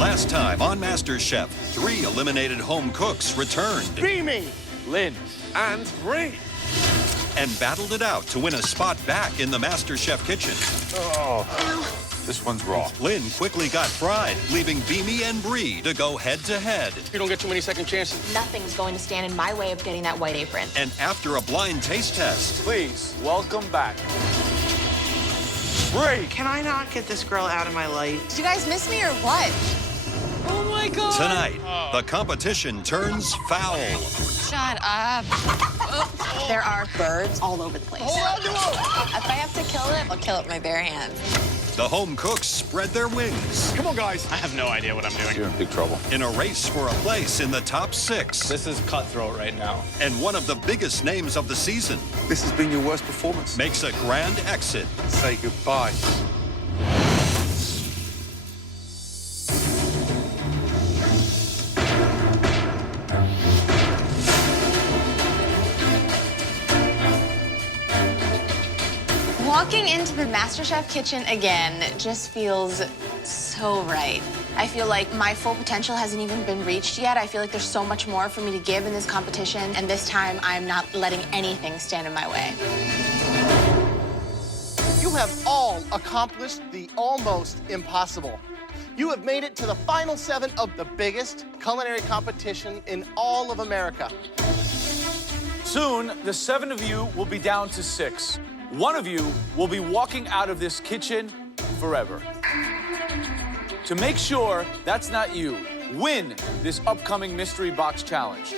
Last time on MasterChef, 3 eliminated home cooks returned. Beaming, Lynn, and Bree. And battled it out to win a spot back in the MasterChef kitchen. Oh, this one's raw. Lynn quickly got fried, leaving Beamy and Bree to go head-to-head. you don't get too many second chances. Nothing's going to stand in my way of getting that white apron. And after a blind taste test, Please, welcome back. Bree! Can I not get this girl out of my life? Did you guys miss me or what? Oh, my God. tonight, the competition turns foul. Shut up. There are birds all over the place. If I have to kill it, I'll kill it with my bare hands. The home cooks spread their wings Come on, guys. I have no idea what I'm doing. You're in big trouble. in a race for a place in the top 6. This is cutthroat right now. And one of the biggest names of the season This has been your worst performance. makes a grand exit. Say goodbye. Walking into the MasterChef kitchen again just feels so right. I feel like my full potential hasn't even been reached yet. I feel like there's so much more for me to give in this competition, and this time I'm not letting anything stand in my way. You have all accomplished the almost impossible. You have made it to the final 7 of the biggest culinary competition in all of America. Soon, the 7 of you will be down to 6. One of you will be walking out of this kitchen forever. To make sure that's not you, win this upcoming mystery box challenge.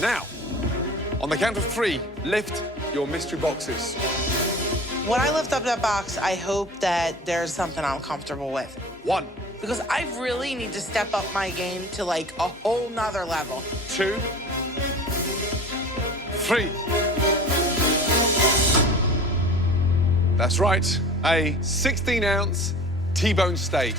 Now, on the count of 3, lift your mystery boxes. When I lift up that box, I hope that there's something I'm comfortable with. 1, Because I really need to step up my game to like a whole nother level. 2, 3. That's right, a 16-ounce T-bone steak.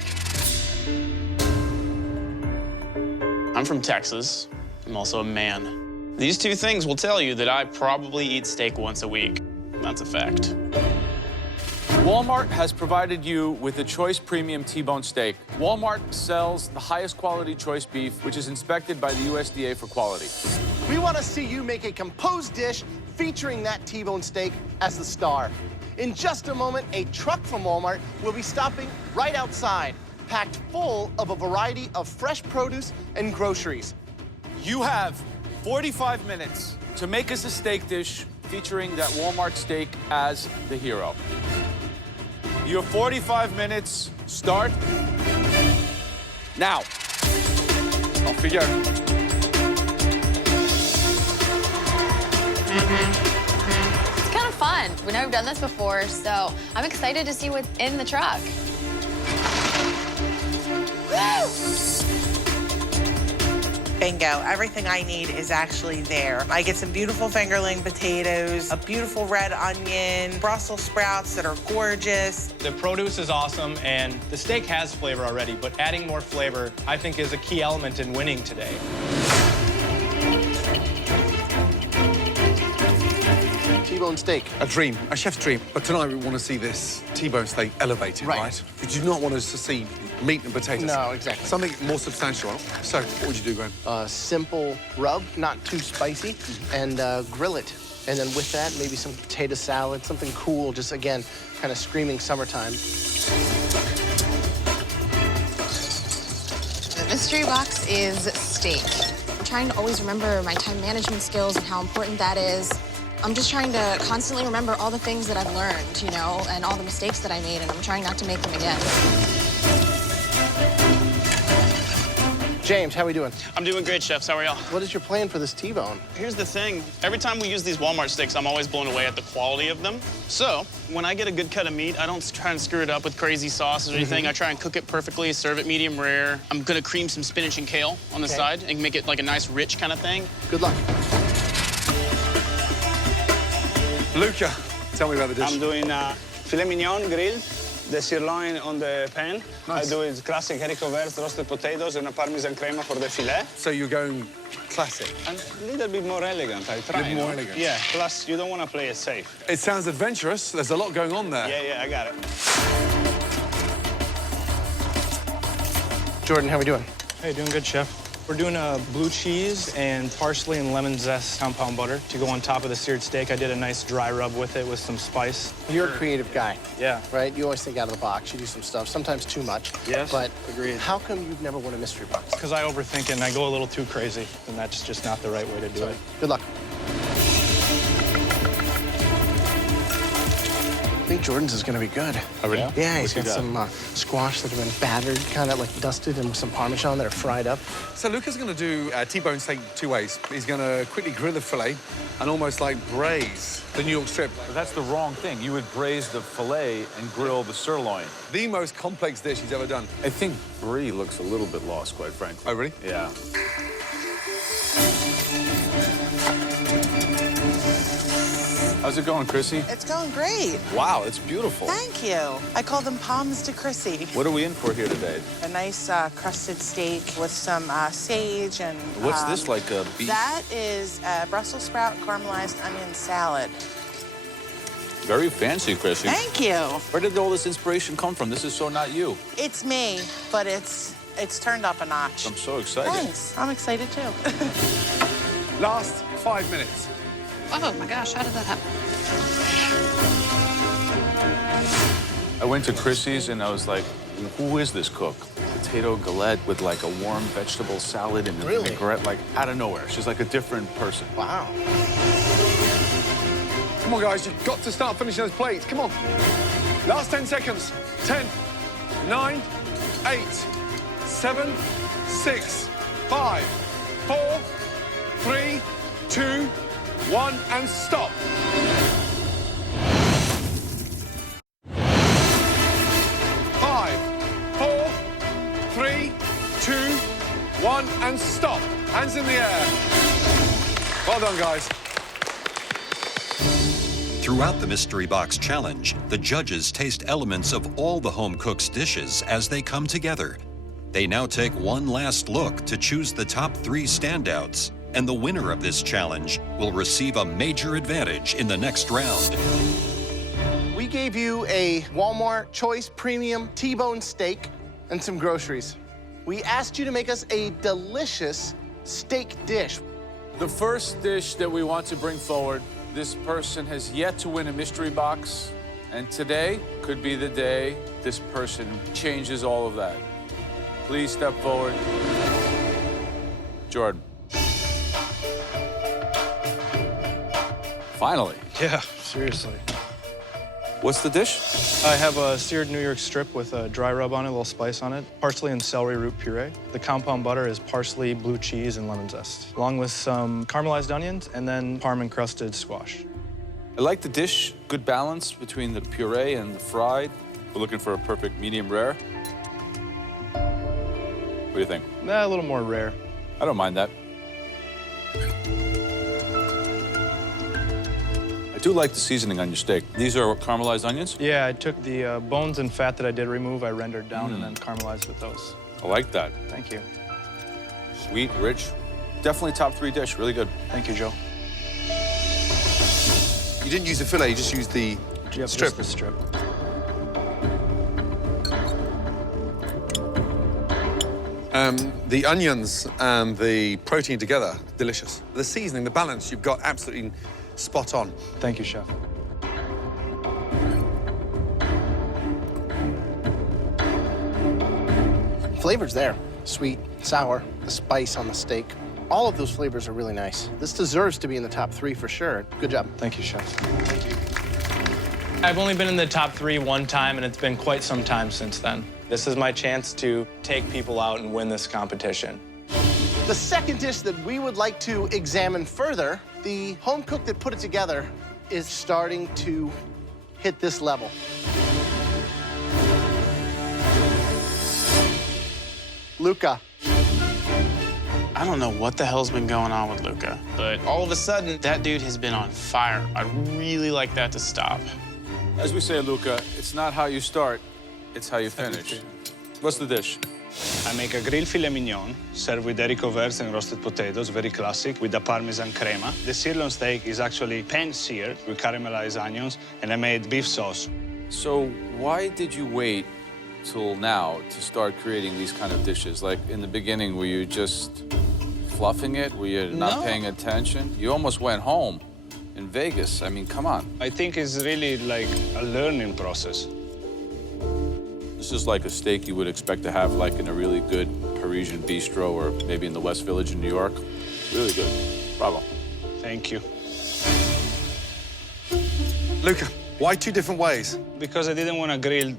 I'm from Texas. I'm also a man. These 2 things will tell you that I probably eat steak once a week. That's a fact. Walmart has provided you with the Choice Premium T-bone steak. Walmart sells the highest quality choice beef, which is inspected by the USDA for quality. We want to see you make a composed dish featuring that T-bone steak as the star. In just a moment, a truck from Walmart will be stopping right outside, packed full of a variety of fresh produce and groceries. You have 45 minutes to make us a steak dish featuring that Walmart steak as the hero. Your 45 minutes start now. Off we go. It's kind of fun. We've never done this before, so I'm excited to see what's in the truck. Bingo. Everything I need is actually there. I get some beautiful fingerling potatoes, a beautiful red onion, Brussels sprouts that are gorgeous. The produce is awesome, and the steak has flavor already, but adding more flavor, I think, is a key element in winning today. T-bone steak. A dream, a chef's dream. But tonight we want to see this T-bone steak elevated, right? You do not want us to see meat and potatoes. No, exactly. Something more substantial. So, what would you do, Gwen? Simple rub, not too spicy, and grill it. And then with that, maybe some potato salad, something cool, just again, kind of screaming summertime. The mystery box is steak. I'm trying to always remember my time management skills and how important that is. I'm just trying to constantly remember all the things that I've learned, you know, and all the mistakes that I made, and I'm trying not to make them again. James, how we doing? I'm doing great, chefs. How are y'all? What is your plan for this T-bone? Here's the thing. Every time we use these Walmart steaks, I'm always blown away at the quality of them. So, when I get a good cut of meat, I don't try and screw it up with crazy sauces or anything. I try and cook it perfectly, serve it medium rare. I'm gonna cream some spinach and kale on the side and make it like a nice, rich kind of thing. Good luck. Luca, tell me about the dish. I'm doing filet mignon grilled, the sirloin on the pan. Nice. I do it classic haricot verts, roasted potatoes, and a parmesan crema for the filet. So you're going classic. And a little bit more elegant, I try. A little more elegant. Yeah, plus you don't want to play it safe. It sounds adventurous. There's a lot going on there. Yeah, I got it. Jordan, how we doing? Hey, doing good, chef. We're doing a blue cheese and parsley and lemon zest compound butter to go on top of the seared steak. I did a nice dry rub with it with some spice. You're a creative guy. Yeah. Right? You always think out of the box. You do some stuff, sometimes too much. Yes, But agreed. how come you've never won a mystery box? Because I overthink it and I go a little too crazy, and that's just not the right way to do it. Good luck. I think Jordan's is going to be good. Oh, really? Yeah, he's What's got he got? some squash that have been battered, kind of like dusted, and with some Parmesan that are fried up. So Luca's going to do T-bone steak 2 ways. He's going to quickly grill the fillet and almost like braise the New York strip. But that's the wrong thing. You would braise the filet and grill the sirloin. The most complex dish he's ever done. I think Brie looks a little bit lost, quite frankly. Oh, really? Yeah. How's it going, Chrissy? It's going great. Wow, it's beautiful. Thank you. I call them palms to Chrissy. What are we in for here today? A nice crusted steak with some sage and... What's this, like a beef? That is Brussels sprout caramelized onion salad. Very fancy, Chrissy. Thank you. Where did all this inspiration come from? This is so not you. It's me, but it's turned up a notch. I'm so excited. Thanks. I'm excited too. Last 5 minutes. Oh my gosh, how did that happen? I went to Chrissy's and I was like, who is this cook? Potato galette with like a warm vegetable salad and a Really? vinaigrette, like out of nowhere. She's like a different person. Wow. Come on, guys, you've got to start finishing those plates. Come on. Last 10 seconds. 10, 9, 8, 7, 6, 5, 4, 3, 2, 1, and stop. 5, 4, 3, 2, 1, and stop. Hands in the air. Well done, guys. Throughout the Mystery Box Challenge, the judges taste elements of all the home cook's dishes as they come together. They now take one last look to choose the top 3 standouts, and the winner of this challenge will receive a major advantage in the next round. We gave you a Walmart Choice Premium T-bone steak and some groceries. We asked you to make us a delicious steak dish. The first dish that we want to bring forward, this person has yet to win a mystery box, and today could be the day this person changes all of that. Please step forward. Jordan. Finally. Yeah, seriously. What's the dish? I have a seared New York strip with a dry rub on it, a little spice on it, parsley and celery root puree. The compound butter is parsley, blue cheese, and lemon zest, along with some caramelized onions and then parm-encrusted squash. I like the dish. Good balance between the puree and the fried. We're looking for a perfect medium rare. What do you think? A little more rare. I don't mind that. I do like the seasoning on your steak. These are caramelized onions? Yeah, I took the bones and fat that I did remove, I rendered down and then caramelized with those. I like that. Thank you. Sweet, rich. Definitely top 3 dish. Really good. Thank you, Joe. You didn't use the fillet, you just used the Yep, strip. just the strip. The onions and the protein together, delicious. The seasoning, the balance, you've got absolutely spot on. Thank you, chef. Flavor's there. Sweet, sour, the spice on the steak. All of those flavors are really nice. This deserves to be in the top 3 for sure. Good job. Thank you, chef. I've only been in the top 3 one time, and it's been quite some time since then. This is my chance to take people out and win this competition. The second dish that we would like to examine further, the home cook that put it together is starting to hit this level. Luca. I don't know what the hell's been going on with Luca, but all of a sudden, that dude has been on fire. I'd really like that to stop. As we say, Luca, it's not how you start, it's how you finish. What's the dish? I make a grilled filet mignon, served with haricots verts and roasted potatoes, very classic, with the Parmesan crema. The sirloin steak is actually pan-seared with caramelized onions, and I made beef sauce. So why did you wait till now to start creating these kind of dishes? Like in the beginning, were you just fluffing it? Were you not paying attention? You almost went home in Vegas. I mean, come on. I think it's really like a learning process. This is like a steak you would expect to have like in a really good Parisian bistro or maybe in the West Village in New York. Really good. Bravo. Thank you. Luca, why two different ways? Because I didn't want to grill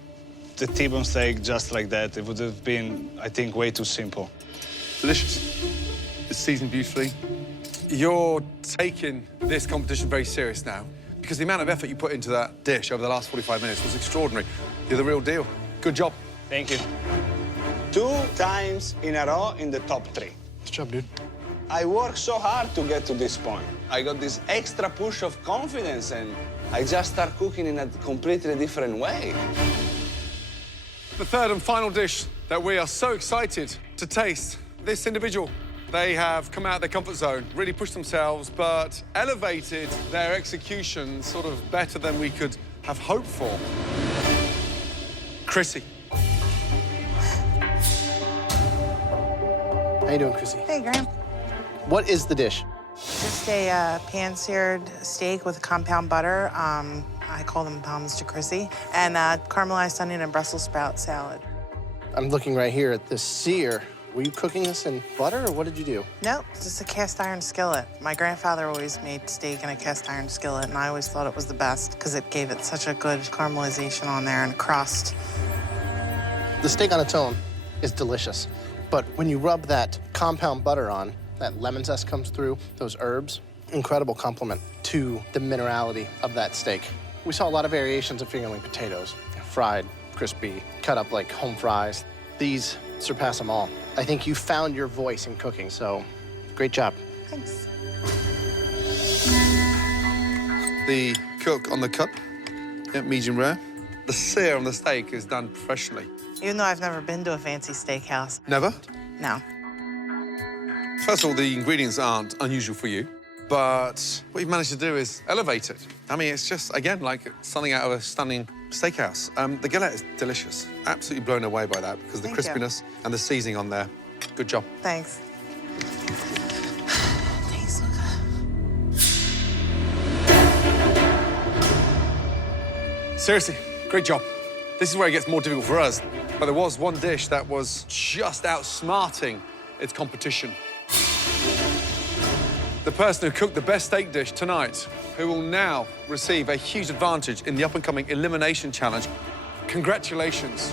the T-bone steak just like that. It would have been, I think, way too simple. Delicious. It's seasoned beautifully. You're taking this competition very serious now because the amount of effort you put into that dish over the last 45 minutes was extraordinary. You're the real deal. Good job. Thank you. 2 times in a row in the top 3. Good job, dude. I worked so hard to get to this point. I got this extra push of confidence, and I just start cooking in a completely different way. The third and final dish that we are so excited to taste. This individual, they have come out of their comfort zone, really pushed themselves, but elevated their execution sort of better than we could have hoped for. Chrissy. How you doing, Chrissy? Hey, Graham. What is the dish? Just a pan-seared steak with compound butter. I call them pommes de Chrissy. And caramelized onion and Brussels sprout salad. I'm looking right here at this sear. Were you cooking this in butter, or what did you do? Nope, it's just a cast iron skillet. My grandfather always made steak in a cast iron skillet, and I always thought it was the best because it gave it such a good caramelization on there and crust. The steak on its own is delicious, but when you rub that compound butter on, that lemon zest comes through, those herbs, incredible complement to the minerality of that steak. We saw a lot of variations of fingerling potatoes, fried, crispy, cut up like home fries. These surpass them all. I think you found your voice in cooking, so great job. Thanks. The cook on the cup, medium rare. The sear on the steak is done professionally. Even though I've never been to a fancy steakhouse. Never? No. First of all, the ingredients aren't unusual for you, but what you've managed to do is elevate it. I mean, it's just, again, like something out of a stunning steakhouse. The galette is delicious. Absolutely blown away by that because of the Thank you. crispiness and the seasoning on there. Good job. Thanks. Thanks, Luca. Seriously, great job. This is where it gets more difficult for us. But there was one dish that was just outsmarting its competition. The person who cooked the best steak dish tonight, who will now receive a huge advantage in the up-and-coming elimination challenge. Congratulations.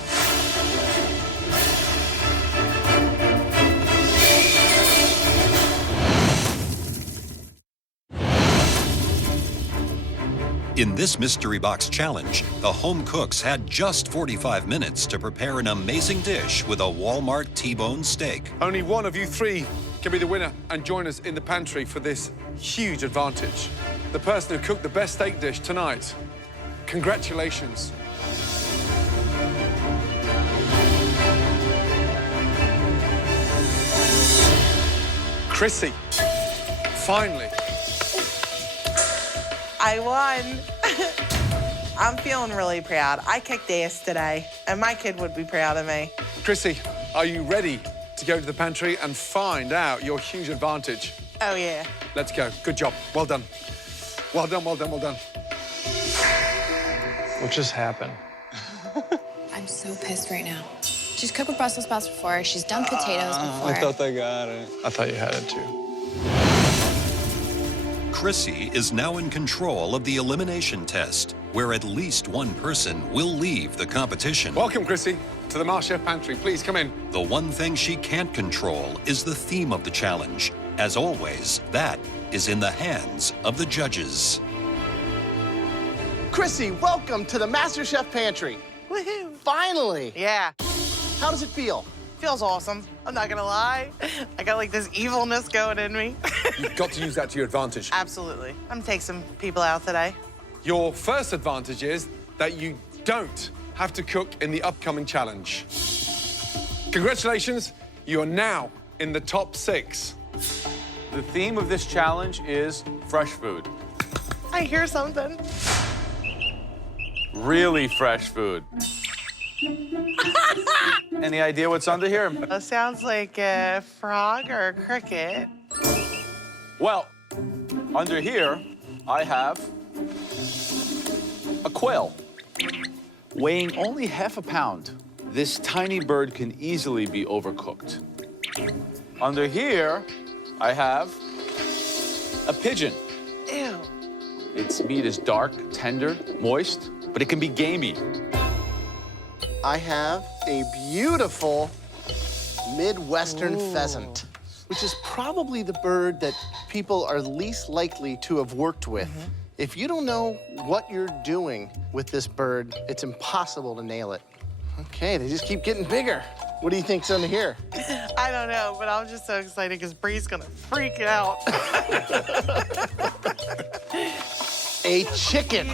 In this mystery box challenge, the home cooks had just 45 minutes to prepare an amazing dish with a Walmart T-bone steak. Only one of you three can be the winner and join us in the pantry for this huge advantage. The person who cooked the best steak dish tonight. Congratulations. Chrissy, finally. I won. I'm feeling really proud. I kicked ass today, and my kid would be proud of me. Chrissy, are you ready to go to the pantry and find out your huge advantage? Oh, yeah. Let's go. Good job. Well done. Well done, well done, well done. What just happened? I'm so pissed right now. She's cooked with Brussels sprouts before. She's done potatoes before. I thought I got it. I thought you had it too. Chrissy is now in control of the elimination test, where at least one person will leave the competition. Welcome, Chrissy, to the MasterChef pantry. Please come in. The one thing she can't control is the theme of the challenge. As always, that is in the hands of the judges. Chrissy, welcome to the MasterChef pantry. Woohoo. Finally. Yeah. How does it feel? Feels awesome. I'm not gonna lie. I got like this evilness going in me. You've got to use that to your advantage. Absolutely. I'm gonna take some people out today. Your first advantage is that you don't have to cook in the upcoming challenge. Congratulations, you are now in the top 6. The theme of this challenge is fresh food. I hear something. Really fresh food. Any idea what's under here? That sounds like a frog or a cricket. Well, under here, I have a quail. Weighing only half a pound, this tiny bird can easily be overcooked. Under here, I have a pigeon. Ew. Its meat is dark, tender, moist, but it can be gamey. I have a beautiful Midwestern pheasant, which is probably the bird that people are least likely to have worked with. If you don't know what you're doing with this bird, it's impossible to nail it. Okay, they just keep getting bigger. What do you think's under here? I don't know, but I'm just so excited because Bree's gonna freak out. A chicken.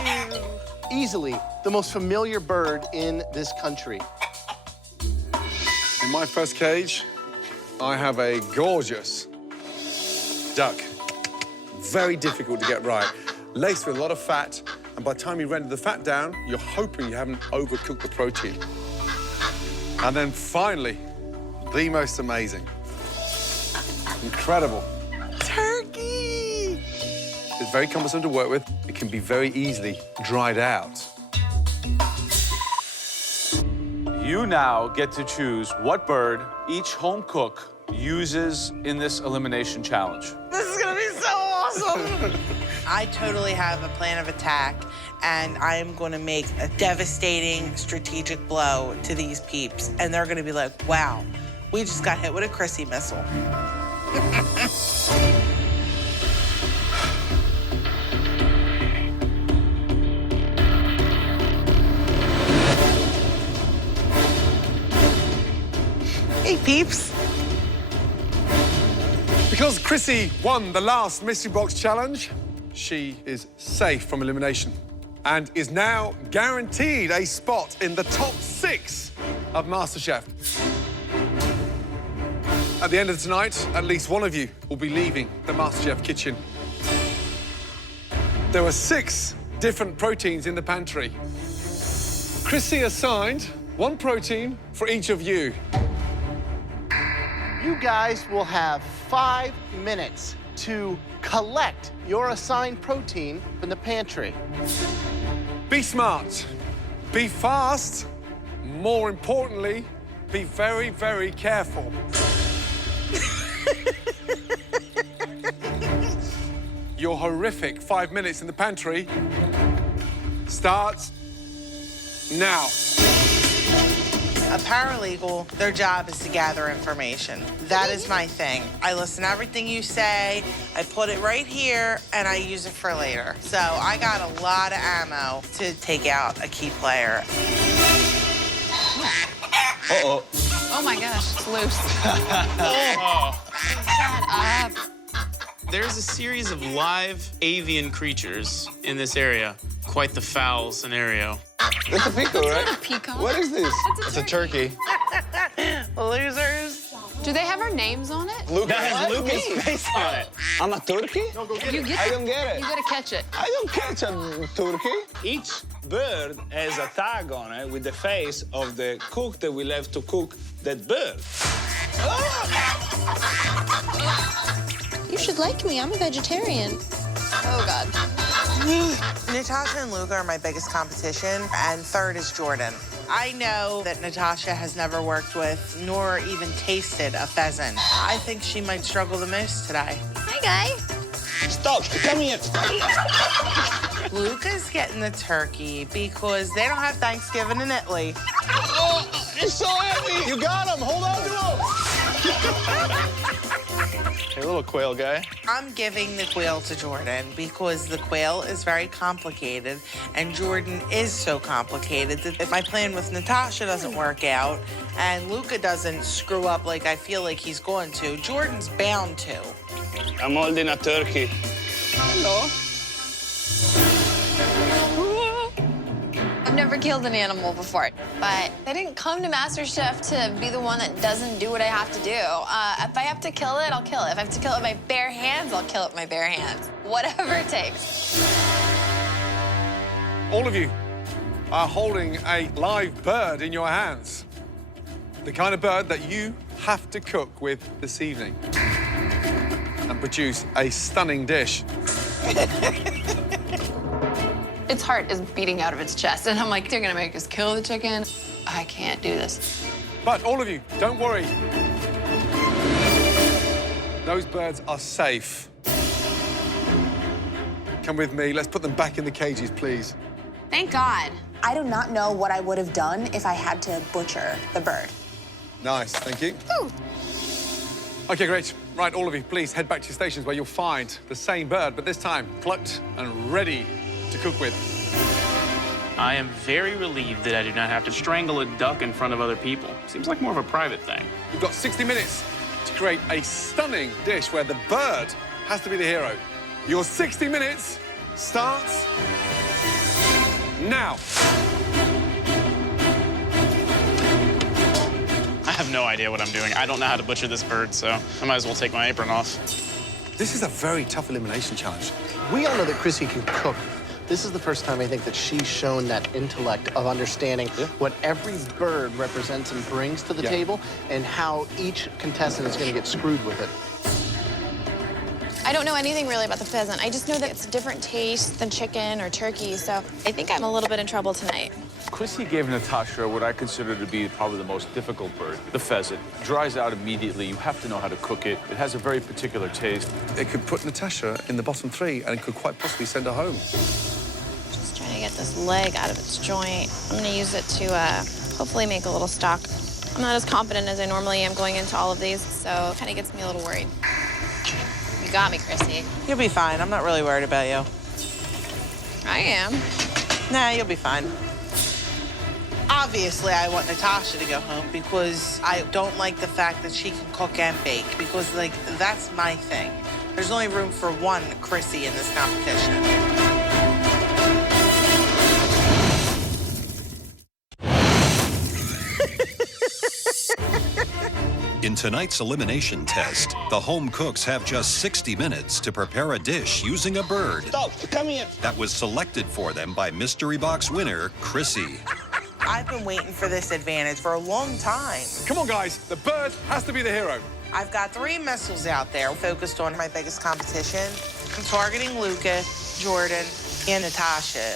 Easily the most familiar bird in this country. In my first cage, I have a gorgeous duck. Very difficult to get right. Laced with a lot of fat, and by the time you render the fat down, you're hoping you haven't overcooked the protein. And then finally, the most amazing. Incredible. Turkey! It's very cumbersome to work with. It can be very easily dried out. You now get to choose what bird each home cook uses in this elimination challenge. This is gonna be so awesome! I totally have a plan of attack, and I'm gonna make a devastating strategic blow to these peeps, and they're gonna be like, wow, we just got hit with a Chrissy missile. Hey, peeps. Because Chrissy won the last Mystery Box Challenge, she is safe from elimination and is now guaranteed a spot in the top 6 of MasterChef. At the end of tonight, at least one of you will be leaving the MasterChef kitchen. There were 6 different proteins in the pantry. Chrissy assigned 1 protein for each of you. You guys will have 5 minutes to collect your assigned protein from the pantry. Be smart, be fast, more importantly, be very, very careful. Your horrific 5 minutes in the pantry starts now. A paralegal, their job is to gather information. That is my thing. I listen to everything you say, I put it right here, and I use it for later. So I got a lot of ammo to take out a key player. Oh my gosh, it's loose. Shut up. There's a series of live avian creatures in this area. Quite the foul scenario. That's a pico, right? Not a peacock. What is this? It's a turkey. Losers. Do they have our names on it? That has Lucas' face on it. I'm a turkey? You get I don't get it. You gotta catch it. I don't catch a turkey. Each bird has a tag on it with the face of the cook that will have to cook that bird. You should like me. I'm a vegetarian. Oh, God. Natasha and Luca are my biggest competition, and third is Jordan. I know that Natasha has never worked with nor even tasted a pheasant. I think she might struggle the most today. Hi, guy. Stop, come here. Luca's getting the turkey because they don't have Thanksgiving in Italy. Oh, it's so heavy. You got him. Hold on to him. Hey, little quail guy. I'm giving the quail to Jordan because the quail is very complicated, and Jordan is so complicated that if my plan with Natasha doesn't work out and Luca doesn't screw up like I feel like he's going to, Jordan's bound to. I'm holding a turkey. Hello. I've never killed an animal before, but I didn't come to MasterChef to be the one that doesn't do what I have to do. If I have to kill it, I'll kill it. If I have to kill it with my bare hands, I'll kill it with my bare hands. Whatever it takes. All of you are holding a live bird in your hands. the kind of bird that you have to cook with this evening and produce a stunning dish. Its heart is beating out of its chest, and I'm like, they're gonna make us kill the chicken. I can't do this. But all of you, don't worry. Those birds are safe. Come with me. Let's put them back in the cages, please. Thank God. I do not know what I would have done if I had to butcher the bird. Nice, thank you. Ooh. Okay, great. Right, all of you, please head back to your stations where you'll find the same bird, but this time plucked and ready to cook with. I am very relieved that I do not have to strangle a duck in front of other people. Seems like more of a private thing. You've got 60 minutes to create a stunning dish where the bird has to be the hero. Your 60 minutes starts now. I have no idea what I'm doing. I don't know how to butcher this bird, so I might as well take my apron off. This is a very tough elimination challenge. We all know that Chrissy can cook. This is the first time I think that she's shown that intellect of understanding what every bird represents and brings to the table and how each contestant is going to get screwed with it. I don't know anything really about the pheasant. I just know that it's a different taste than chicken or turkey, so I think I'm a little bit in trouble tonight. Chrissy gave Natasha what I consider to be probably the most difficult bird, the pheasant. Dries out immediately. You have to know how to cook it. It has a very particular taste. It could put Natasha in the bottom three and it could quite possibly send her home. Just trying to get this leg out of its joint. I'm gonna use it to hopefully make a little stock. I'm not as confident as I normally am going into all of these, so it kind of gets me a little worried. You got me, Chrissy. You'll be fine. I'm not really worried about you. I am. Nah, you'll be fine. Obviously, I want Natasha to go home because I don't like the fact that she can cook and bake because, like, that's my thing. There's only room for one Chrissy in this competition. In tonight's elimination test, the home cooks have just 60 minutes to prepare a dish using a bird. Stop, come here. That was selected for them by Mystery Box winner Chrissy. I've been waiting for this advantage for a long time. Come on, guys. The bird has to be the hero. I've got 3 missiles out there focused on my biggest competition. I'm targeting Luca, Jordan, and Natasha.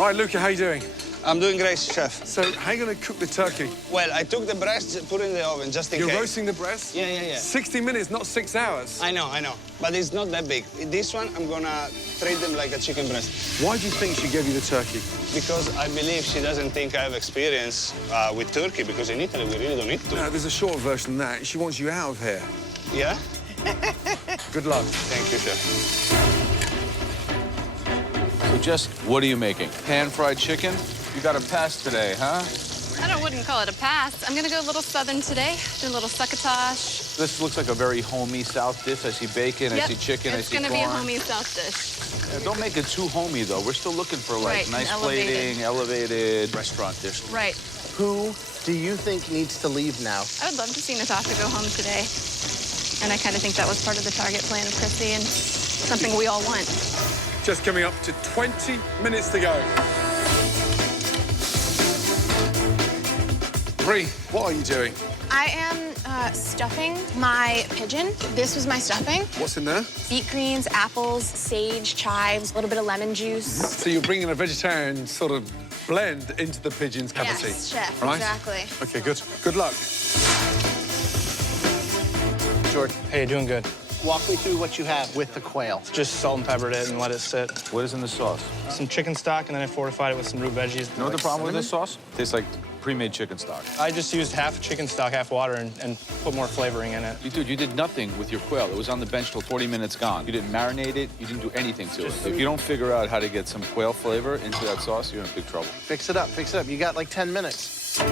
Right, Luca, how you doing? I'm doing great, chef. So, how are you going to cook the turkey? Well, I took the breast, put it in the oven just in You're case. roasting the breast? Yeah. 60 minutes, not 6 hours. I know. But it's not that big. This one, I'm gonna treat them like a chicken breast. Why do you think she gave you the turkey? Because I believe she doesn't think I have experience with turkey, because in Italy, we really don't need to. No, there's a short version of that. She wants you out of here. Yeah? Good luck. Thank you, chef. So just, what are you making? Pan-fried chicken? You got a pass today, huh? Wouldn't call it a pass. I'm gonna go a little southern today, do a little succotash. This looks like a very homey South dish. I see bacon, I see chicken, I see corn. It's gonna be a homey South dish. Yeah, don't make it too homey, though. We're still looking for, like, Right, nice elevated. plating, elevated restaurant dish. Right. Who do you think needs to leave now? I would love to see Natasha go home today. And I kind of think that was part of the target plan of Chrissy and something we all want. Just coming up to 20 minutes to go. Bree, what are you doing? I am stuffing my pigeon. This was my stuffing. What's in there? Beet greens, apples, sage, chives, a little bit of lemon juice. So you're bringing a vegetarian sort of blend into the pigeon's cavity. Yes, chef, right? exactly. Okay, good. Good luck. Jordan, Hey, doing good. walk me through what you have with the quail. Just salt and peppered it and let it sit. What is in the sauce? Some chicken stock, and then I fortified it with some root veggies. You know what the problem with this sauce? Tastes like pre-made chicken stock. I just used half chicken stock, half water, and put more flavoring in it. Dude, you did nothing with your quail. It was on the bench till 40 minutes gone. You didn't marinate it. You didn't do anything to it. If you don't figure out how to get some quail flavor into that sauce, you're in big trouble. Fix it up, fix it up. You got like 10 minutes.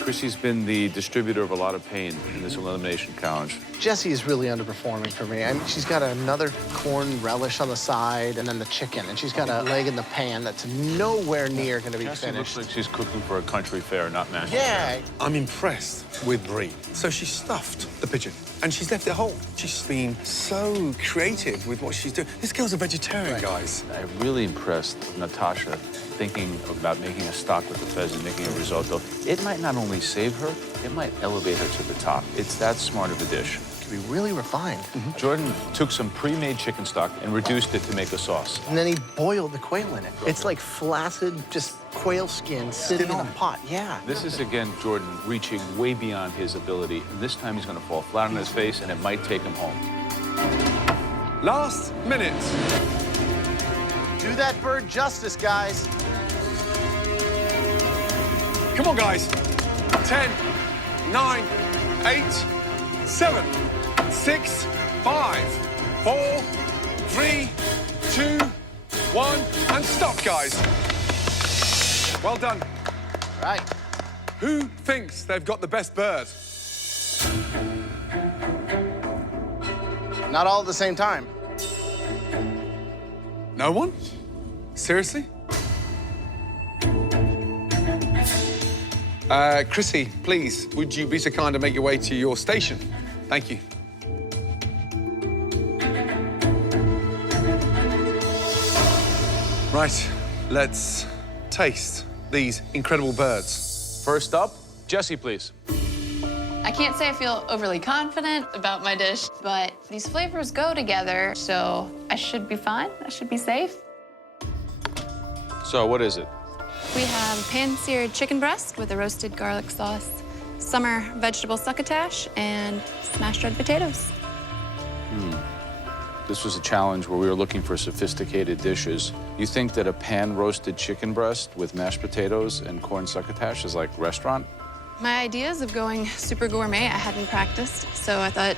Chrissy's been the distributor of a lot of pain in this elimination challenge. Jessie is really underperforming for me. I mean, she's got another corn relish on the side and then the chicken, and she's got a leg in the pan that's nowhere near going to be Jessie finished. looks like she's cooking for a country fair, not MasterChef. Yeah. I'm impressed with Brie. So she stuffed the pigeon and she's left it whole. She's been so creative with what she's doing. This girl's a vegetarian, guys. I'm really impressed with Natasha thinking about making a stock with the pheasant, making a risotto. It might not only save her, it might elevate her to the top. It's that smart of a dish. Be really refined. Jordan took some pre-made chicken stock and reduced it to make a sauce. And then he boiled the quail in it. It's like flaccid, just quail skin sitting in a pot. Yeah. This is, again, Jordan reaching way beyond his ability, and this time he's going to fall flat on his face, and it might take him home. Last minute. Do that bird justice, guys. Come on, guys. 10, 9, 8, 7, 6, 5, 4, 3, 2, 1, and stop, guys. Well done. Right. Who thinks they've got the best bird? Not all at the same time. No one? Seriously? Chrissy, please, would you be so kind to make your way to your station? Thank you. Right, let's taste these incredible birds. First up, Jessie, please. I can't say I feel overly confident about my dish, but these flavors go together, so I should be fine. I should be safe. So, what is it? We have pan-seared chicken breast with a roasted garlic sauce, summer vegetable succotash, and smashed red potatoes. This was a challenge where we were looking for sophisticated dishes. You think that a pan-roasted chicken breast with mashed potatoes and corn succotash is like restaurant? My ideas of going super gourmet I hadn't practiced, so I thought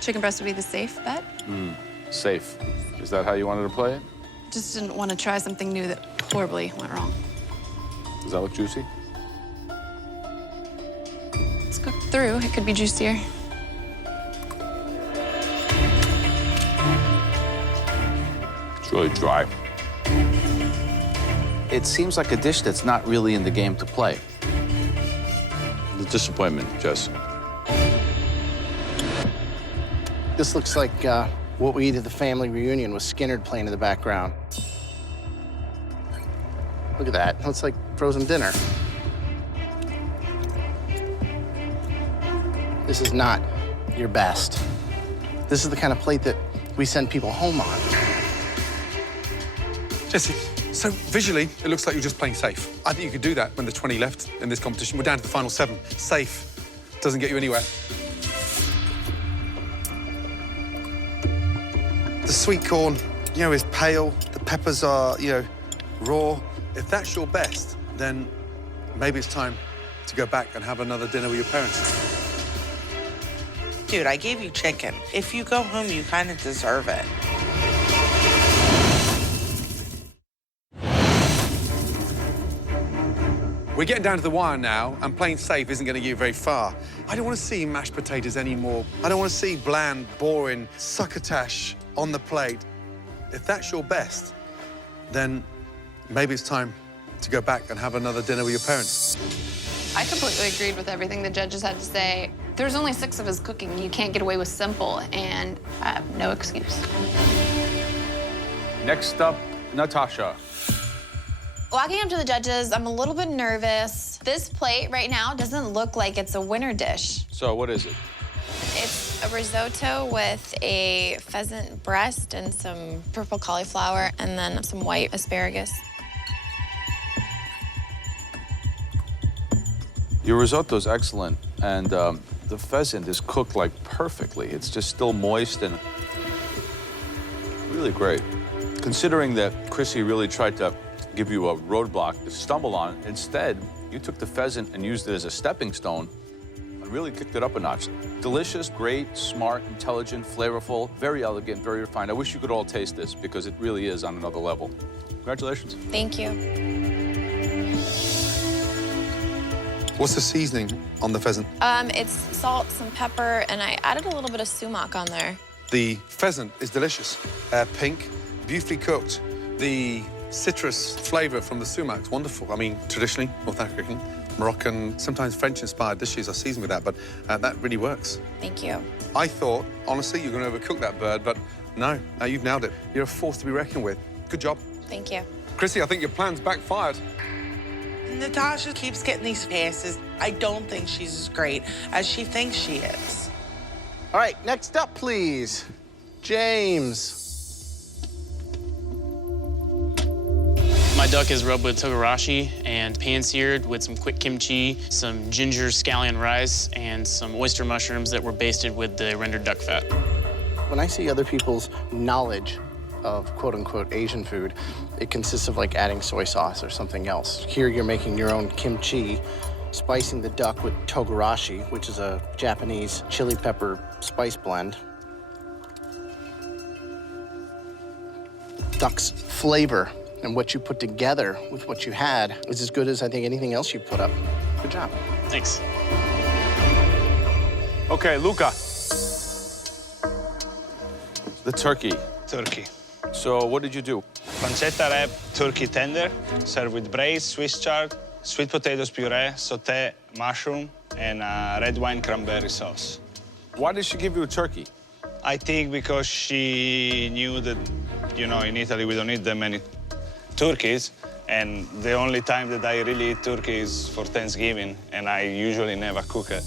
chicken breast would be the safe bet. Safe. Is that how you wanted to play it? Just didn't want to try something new that horribly went wrong. Does that look juicy? It's cooked through. It could be juicier. It's really dry. It seems like a dish that's not really in the game to play. The disappointment, Jess. This looks like what we eat at the family reunion with Skinnerd playing in the background. Look at that. Looks like frozen dinner. This is not your best. This is the kind of plate that we send people home on. Jessie, so visually, it looks like you're just playing safe. I think you could do that when there's 20 left in this competition. We're down to the final 7. Safe doesn't get you anywhere. The sweet corn, is pale. The peppers are, raw. If that's your best, then maybe it's time to go back and have another dinner with your parents. Dude, I gave you chicken. If you go home, you kind of deserve it. We're getting down to the wire now, and playing safe isn't going to get you very far. I don't want to see mashed potatoes anymore. I don't want to see bland, boring succotash on the plate. If that's your best, then maybe it's time to go back and have another dinner with your parents. I completely agreed with everything the judges had to say. There's only 6 of us cooking. You can't get away with simple, and I have no excuse. Next up, Natasha. Walking up to the judges, I'm a little bit nervous. This plate right now doesn't look like it's a winner dish. So, what is it? It's a risotto with a pheasant breast and some purple cauliflower and then some white asparagus. Your risotto is excellent, and the pheasant is cooked like perfectly. It's just still moist and really great. Considering that Chrissy really tried to give you a roadblock to stumble on, instead, you took the pheasant and used it as a stepping stone and really kicked it up a notch. Delicious, great, smart, intelligent, flavorful, very elegant, very refined. I wish you could all taste this because it really is on another level. Congratulations. Thank you. What's the seasoning on the pheasant? It's salt, some pepper, and I added a little bit of sumac on there. The pheasant is delicious. Pink, beautifully cooked. The citrus flavor from the sumac's wonderful. I mean, traditionally, North African, Moroccan, sometimes French-inspired dishes are seasoned with that, but that really works. Thank you. I thought, honestly, you're going to overcook that bird, but no, you've nailed it. You're a force to be reckoned with. Good job. Thank you. Chrissy, I think your plan's backfired. Natasha keeps getting these passes. I don't think she's as great as she thinks she is. All right, next up, please. James. My duck is rubbed with togarashi and pan-seared with some quick kimchi, some ginger scallion rice, and some oyster mushrooms that were basted with the rendered duck fat. When I see other people's knowledge of quote-unquote Asian food, it consists of like adding soy sauce or something else. Here you're making your own kimchi, spicing the duck with togarashi, which is a Japanese chili pepper spice blend. Duck's flavor and what you put together with what you had is as good as I think anything else you put up. Good job. Thanks. Okay, Luca. The turkey. Turkey. So what did you do? Pancetta wrap, turkey tender, served with braised Swiss chard, sweet potatoes puree, sauté mushroom, and red wine cranberry sauce. Why did she give you a turkey? I think because she knew that, you know, in Italy we don't eat that many turkeys, and the only time that I really eat turkey is for Thanksgiving, and I usually never cook it.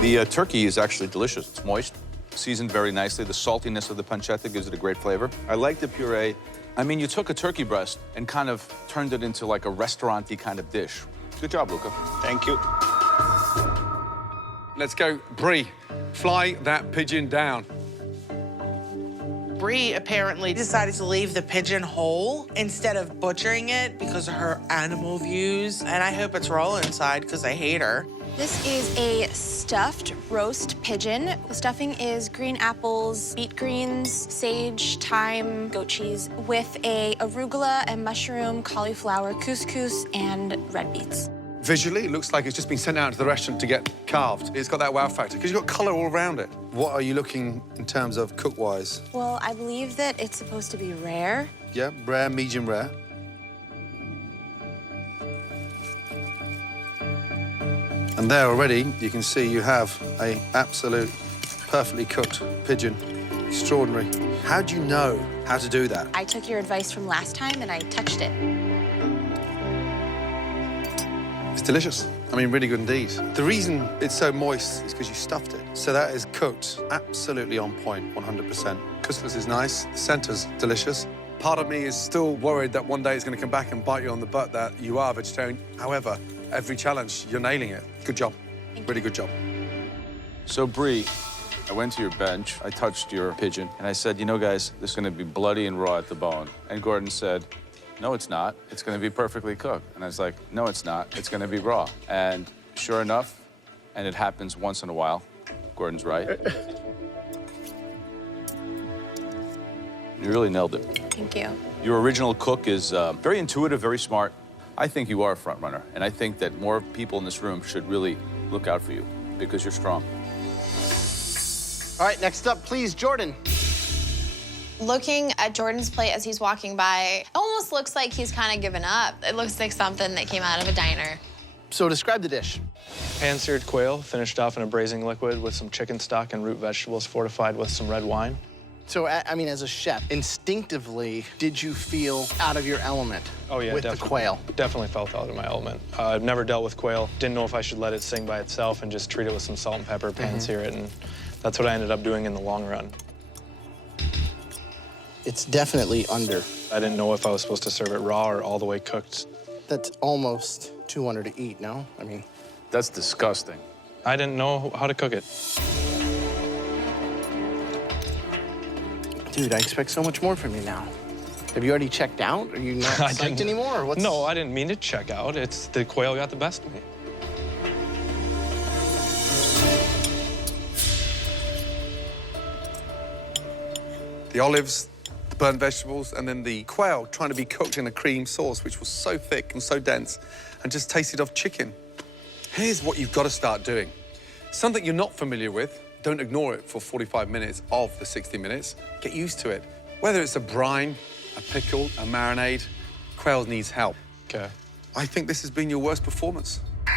The turkey is actually delicious. It's moist, seasoned very nicely. The saltiness of the pancetta gives it a great flavor. I like the puree. I mean, you took a turkey breast and kind of turned it into like a restaurant-y kind of dish. Good job, Luca. Thank you. Let's go. Brie, fly that pigeon down. Brie apparently decided to leave the pigeon whole instead of butchering it because of her animal views. And I hope it's raw inside because I hate her. This is a stuffed roast pigeon. The stuffing is green apples, beet greens, sage, thyme, goat cheese, with a arugula and mushroom, cauliflower, couscous, and red beets. Visually, it looks like it's just been sent out to the restaurant to get carved. It's got that wow factor because you've got color all around it. What are you looking in terms of cook-wise? Well, I believe that it's supposed to be rare. Yeah, rare, medium rare. And there already, you can see you have a absolute perfectly cooked pigeon. Extraordinary. How do you know how to do that? I took your advice from last time and I touched it. It's delicious. I mean, really good indeed. The reason it's so moist is because you stuffed it. So that is cooked absolutely on point, 100%. Couscous is nice. The center's delicious. Part of me is still worried that one day it's going to come back and bite you on the butt that you are vegetarian. However, every challenge, you're nailing it. Good job. Really good job. So, Brie, I went to your bench, I touched your pigeon, and I said, you know, guys, this is gonna be bloody and raw at the bone. And Gordon said, no, it's not. It's gonna be perfectly cooked. And I was like, no, it's not. It's gonna be raw. And sure enough, and it happens once in a while, Gordon's right. You really nailed it. Thank you. Your original cook is very intuitive, very smart. I think you are a front runner, and I think that more people in this room should really look out for you because you're strong. All right, next up, please, Jordan. Looking at Jordan's plate as he's walking by, it almost looks like he's kind of given up. It looks like something that came out of a diner. So describe the dish. Pan-seared quail, finished off in a braising liquid with some chicken stock and root vegetables fortified with some red wine. So, I mean, as a chef, instinctively, did you feel out of your element with the quail? Definitely felt out of my element. I've never dealt with quail. Didn't know if I should let it sing by itself and just treat it with some salt and pepper, pan-sear it, and that's what I ended up doing in the long run. It's definitely under. I didn't know if I was supposed to serve it raw or all the way cooked. That's almost too under to eat, no? I mean... That's disgusting. I didn't know how to cook it. Dude, I expect so much more from you now. Have you already checked out? Are you not psyched anymore? Or what's... No, I didn't mean to check out. It's the quail got the best of me. The olives, the burnt vegetables, and then the quail trying to be cooked in a cream sauce, which was so thick and so dense, and just tasted of chicken. Here's what you've got to start doing. Something you're not familiar with, don't ignore it for 45 minutes of the 60 minutes. Get used to it. Whether it's a brine, a pickle, a marinade, quail needs help. Okay. I think this has been your worst performance. I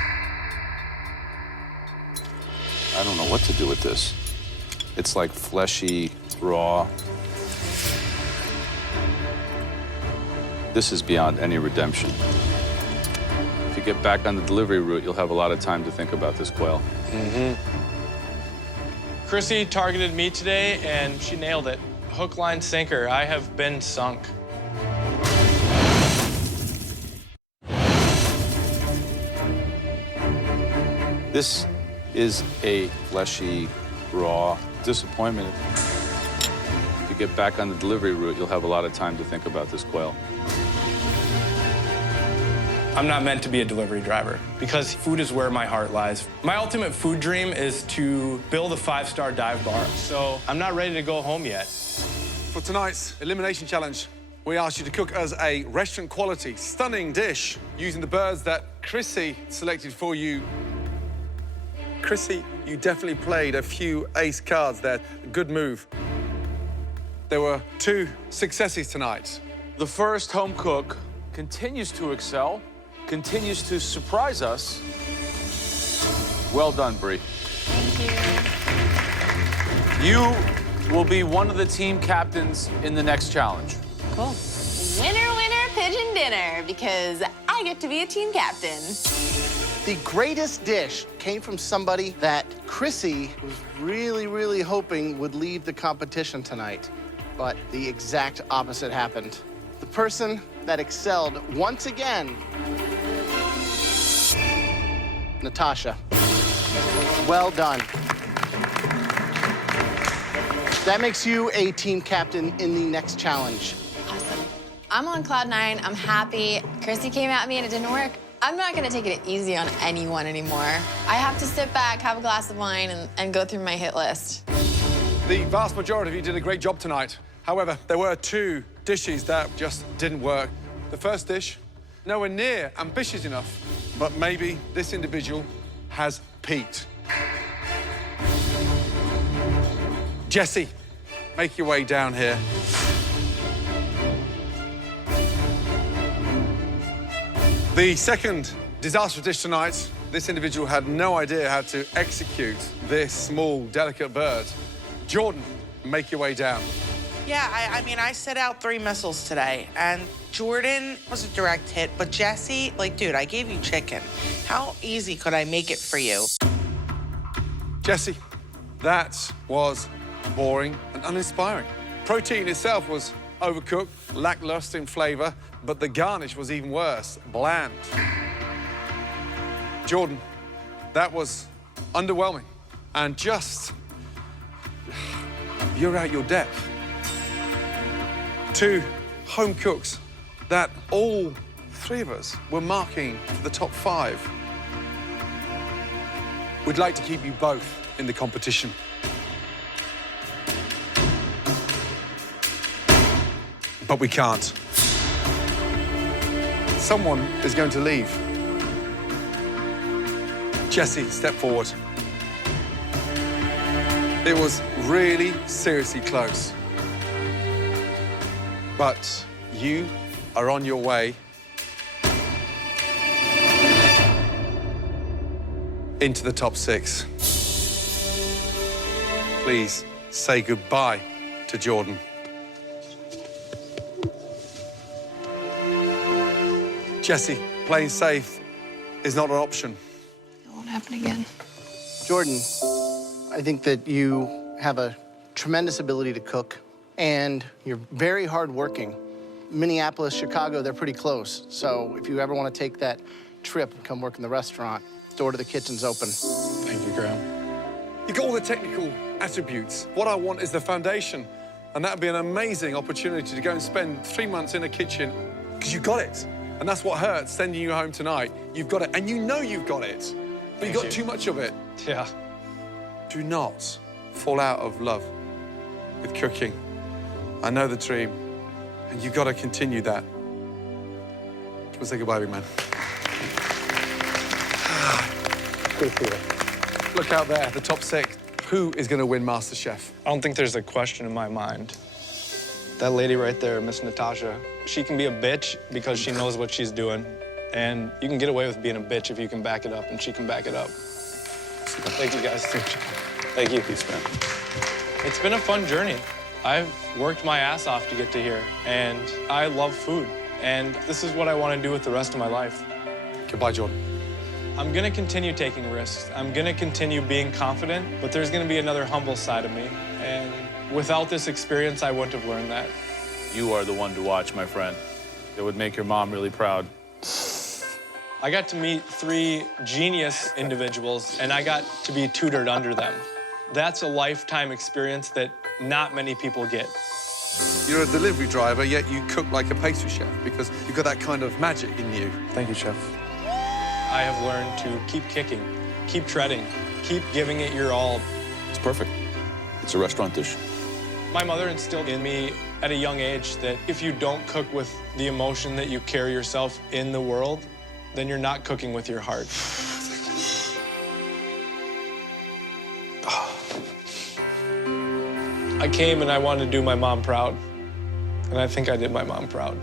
don't know what to do with this. It's like fleshy, raw. This is beyond any redemption. If you get back on the delivery route, you'll have a lot of time to think about this quail. Chrissy targeted me today, and she nailed it. Hook, line, sinker. I have been sunk. This is a fleshy, raw disappointment. If you get back on the delivery route, you'll have a lot of time to think about this quail. I'm not meant to be a delivery driver because food is where my heart lies. My ultimate food dream is to build a 5-star dive bar. So I'm not ready to go home yet. For tonight's elimination challenge, we asked you to cook us a restaurant quality, stunning dish using the birds that Chrissy selected for you. Chrissy, you definitely played a few ace cards there. Good move. There were 2 successes tonight. The first home cook continues to excel, continues to surprise us. Well done, Bree. Thank you. You will be one of the team captains in the next challenge. Cool. Winner, winner, pigeon dinner, because I get to be a team captain. The greatest dish came from somebody that Chrissy was really, really hoping would leave the competition tonight. But the exact opposite happened. The person that excelled once again, Natasha. Well done. That makes you a team captain in the next challenge. Awesome. I'm on cloud 9. I'm happy. Chrissy came at me and it didn't work. I'm not gonna take it easy on anyone anymore. I have to sit back, have a glass of wine, and go through my hit list. The vast majority of you did a great job tonight. However, there were 2 dishes that just didn't work. The first dish, nowhere near ambitious enough, but maybe this individual has peaked. Jesse, make your way down here. The second disastrous dish tonight, this individual had no idea how to execute this small, delicate bird. Jordan, make your way down. Yeah, I mean, I set out 3 missiles today, and Jordan was a direct hit, but Jesse, like, dude, I gave you chicken. How easy could I make it for you? Jesse, that was boring and uninspiring. Protein itself was overcooked, lackluster in flavor, but the garnish was even worse, bland. Jordan, that was underwhelming and just, you're out your depth. 2 home cooks that all 3 of us were marking for the top 5. We'd like to keep you both in the competition. But we can't. Someone is going to leave. Jesse, step forward. It was really seriously close. But you are on your way into the top 6. Please say goodbye to Jordan. Jesse, playing safe is not an option. It won't happen again. Jordan, I think that you have a tremendous ability to cook, and you're very hardworking. Minneapolis, Chicago, they're pretty close. So if you ever want to take that trip and come work in the restaurant, door to the kitchen's open. Thank you, Graham. You've got all the technical attributes. What I want is the foundation. And that'd be an amazing opportunity to go and spend 3 months in a kitchen, because you got it. And that's what hurts, sending you home tonight. You've got it, and you know you've got it, but you've got too much of it. Yeah. Do not fall out of love with cooking. I know the dream. And you've got to continue that. Come and say goodbye, big man. Look out there, the top 6. Who is going to win MasterChef? I don't think there's a question in my mind. That lady right there, Miss Natasha, she can be a bitch because she knows what she's doing. And you can get away with being a bitch if you can back it up, and she can back it up. Thank you, guys. Thank you. Peace, man. It's been a fun journey. I've worked my ass off to get to here, and I love food. And this is what I want to do with the rest of my life. Goodbye, Jordan. I'm gonna continue taking risks. I'm gonna continue being confident, but there's gonna be another humble side of me. And without this experience, I wouldn't have learned that. You are the one to watch, my friend. It would make your mom really proud. I got to meet 3 genius individuals, and I got to be tutored under them. That's a lifetime experience that not many people get. You're a delivery driver, yet you cook like a pastry chef because you've got that kind of magic in you. Thank you, Chef. I have learned to keep kicking, keep treading, keep giving it your all. It's perfect. It's a restaurant dish. My mother instilled in me at a young age that if you don't cook with the emotion that you carry yourself in the world, then you're not cooking with your heart. I came and I wanted to do my mom proud, and I think I did my mom proud.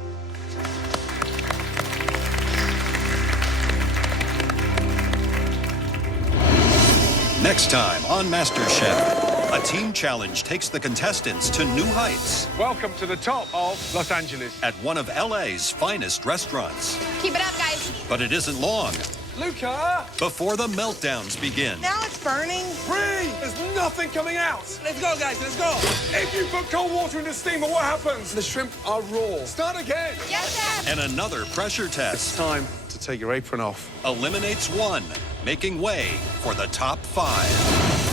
Next time on MasterChef, a team challenge takes the contestants to new heights Welcome to the top of Los Angeles. at one of LA's finest restaurants. Keep it up, guys. But it isn't long Luca! before the meltdowns begin. Now it's burning. Bree! There's nothing coming out! Let's go, guys, let's go. If you put cold water in the steamer, what happens? The shrimp are raw. Start again. Yes, Chef. And another pressure It's test time to take your apron off. eliminates one, making way for the top 5.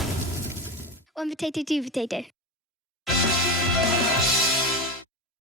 1 potato, 2 potato.